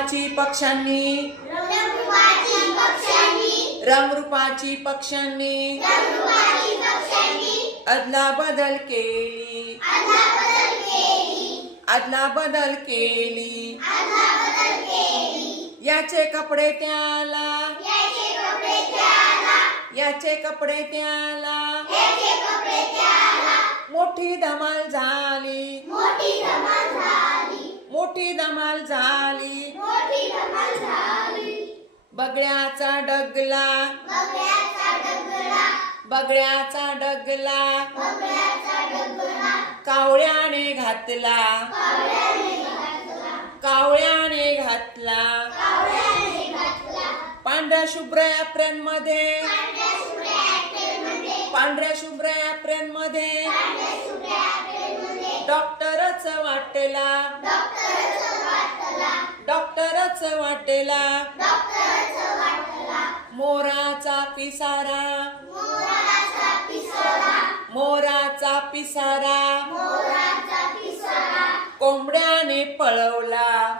रंगरूपाची पक्ष्यांनी रंगरूपाची पक्ष्यांनी अदला बदल केली अदला बदल केली याचे कपडे त्याला याचे कपडे त्याला मोठी धमाल झाली मोठी धमाल झाली बगड्याचा डगला बगड्याचा डगला कावळ्याने घातला कावळ्याने घातला पांढऱ्या शुभ्र एप्रिल मध्ये पांढऱ्या शुभ्र एप्रिल मध्ये डॉक्टरच वाटला डॉक्टरच वाटला मोराचा पिसारा मोराचा पिसारा कोंबड्याने पळवला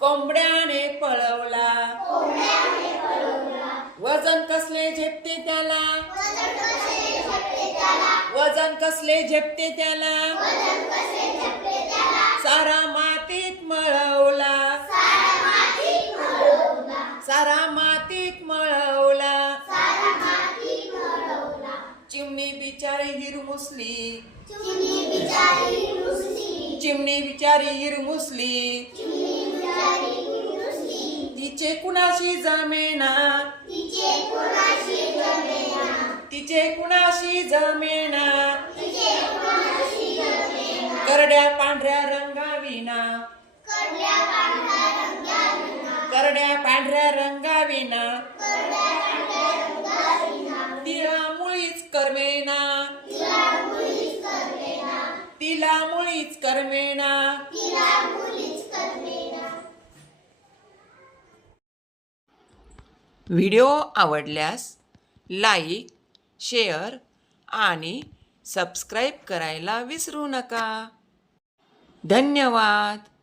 कोंबड्याने पळवला वजन कसले झेपते त्याला वजन कसले झेपते त्याला सारा मातीत मळवला सारा मातीत मळवला चिमणी बिचारी हिरमुसली चिमणी बिचारी हिरमुसली तिचे कुणाशी जमेना तिचे कुणाशी जमेना करड्या पांढऱ्या रंगाविना करड्या पांढऱ्या रंगाविना तिला मुळीच करमेना तिला मुळीच करमेना व्हिडिओ आवडल्यास लाईक शेअर आणि सबस्क्राईब करायला विसरू नका. धन्यवाद.